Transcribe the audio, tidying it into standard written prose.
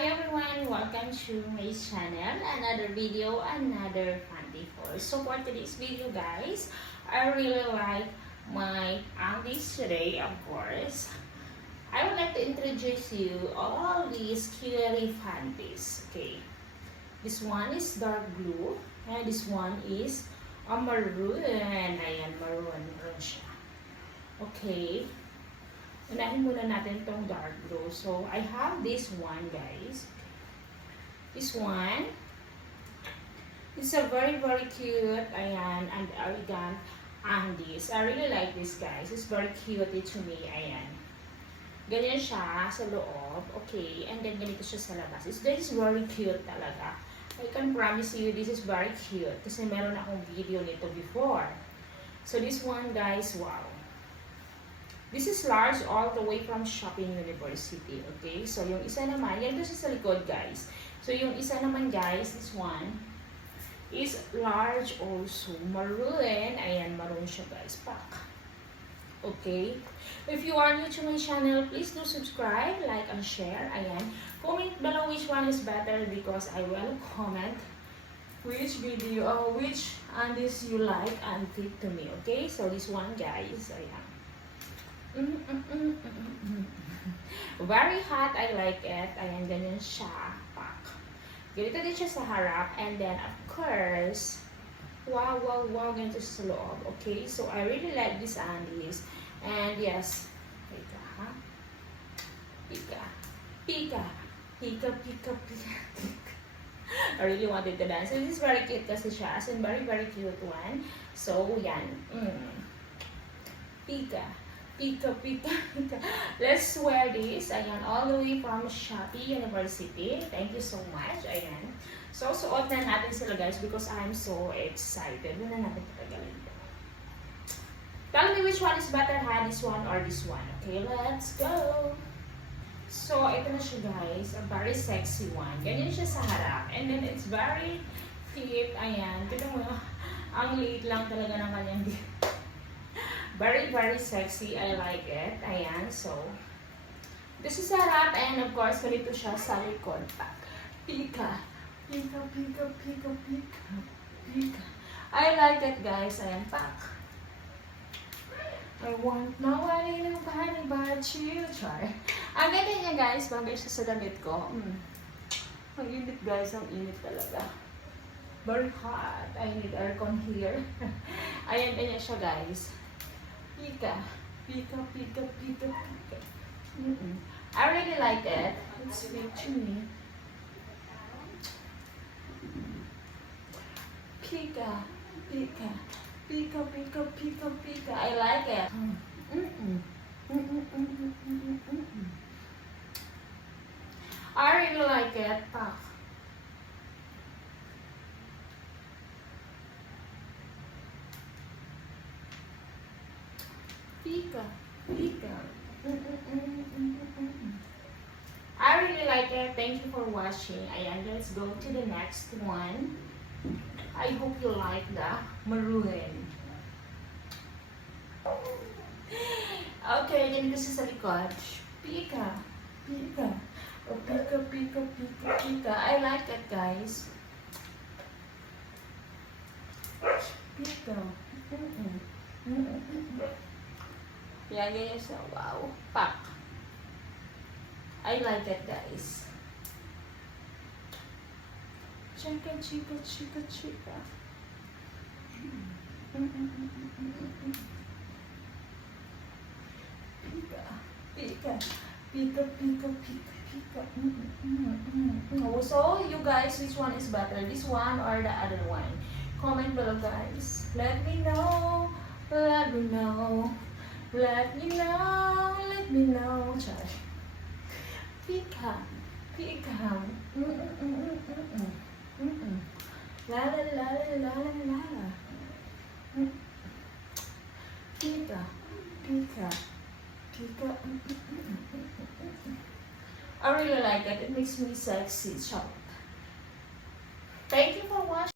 Hi everyone, welcome to my channel. Another video, another panty haul. So for today's video guys, I really like my undies today, of course. I would like to introduce you all these cutie panties. Okay, this one is dark blue and this one is a maroon. Ayan, maroon siya. Okay. Unahin muna natin tong dark blue. So, I have this one, guys. This one. It's a very, very cute, ayan, and elegant undies. I really like this, guys. It's very cute to me, ayan. Ganyan siya sa loob. Okay, and then ganito siya sa labas. This is very cute talaga. I can promise you, this is very cute. Kasi meron akong video nito before. So, this one, guys, wow. This is large all the way from Shopping University, okay? So, yung isa naman, yan doon sa likod, guys. So, yung isa naman, guys, this one, is large also. Maroon. Ayan, maroon siya, guys. Pack. Okay? If you are new to my channel, please do subscribe, like, and share. Ayan. Comment below which one is better because I will comment which video or which undies you like and fit to me, okay? So, this one, guys, ayan. Very hot, I like it. Ayan, ganyan siya. Pak. Ganito din siya sa harap. And then, of course, wow, wow, wow, ganito siya sa loob. Okay, so I really like this undies. And yes, pika, ha? Pika. Pika. Pika, pika, pika. I really wanted to dance. So, this is very cute kasi siya. As in, very, very cute one. So, yan. Pika. Pika, pika, pika. Let's wear this. Ayan, all the way from Shopping University. Thank you so much. Ayan. So, suot na natin sila guys because I'm so excited. Muna natin patagalin ito. Tell me which one is better, ha? This one or this one? Okay, let's go! So, ito na siya guys. A very sexy one. Ganyan siya sa harap. And then, it's very fit. Ayan. Tignan mo, ang liit lang talaga ng kanyang very, very sexy. I like it. Ayan. So, this is a wrap. And of course, ganito siya sa likod. Pika. Pika, pika, pika, pika. Pika. I like it, guys. Ayan. Pak. I want nobody but you. Try. Ang ganda niya, guys. Bagay siya sa damit ko. Ang init, guys. Ang init talaga. Very hot. I need aircon here. Ayan, ganyan siya, guys. Pika, pika, pika, pika, pika. I really like it. It's sweet to me. Pika, pika, pika, pika, pika, pika. I like it. I really like it. Pika, pika. I really like it. Thank you for watching. Ayan, let's go to the next one. I hope you like the maroon. Okay, then this is sa likod. Pika, pika. Oh, pika, pika, pika, pika. I like it, guys. Pika. Yan, ganyan siya. Wow. Pak. I like it, guys. Chika, chika, chika, chika. Pika. Pika. Pika, pika, pika, pika. So, you guys, which one is better? This one or the other one? Comment below, guys. Let me know. Let me know. Let me know, let me know. Sorry. Pika, pika. La la la la la la la. Pika, pika, pika. I really like it. It makes me sexy. Thank you for watching.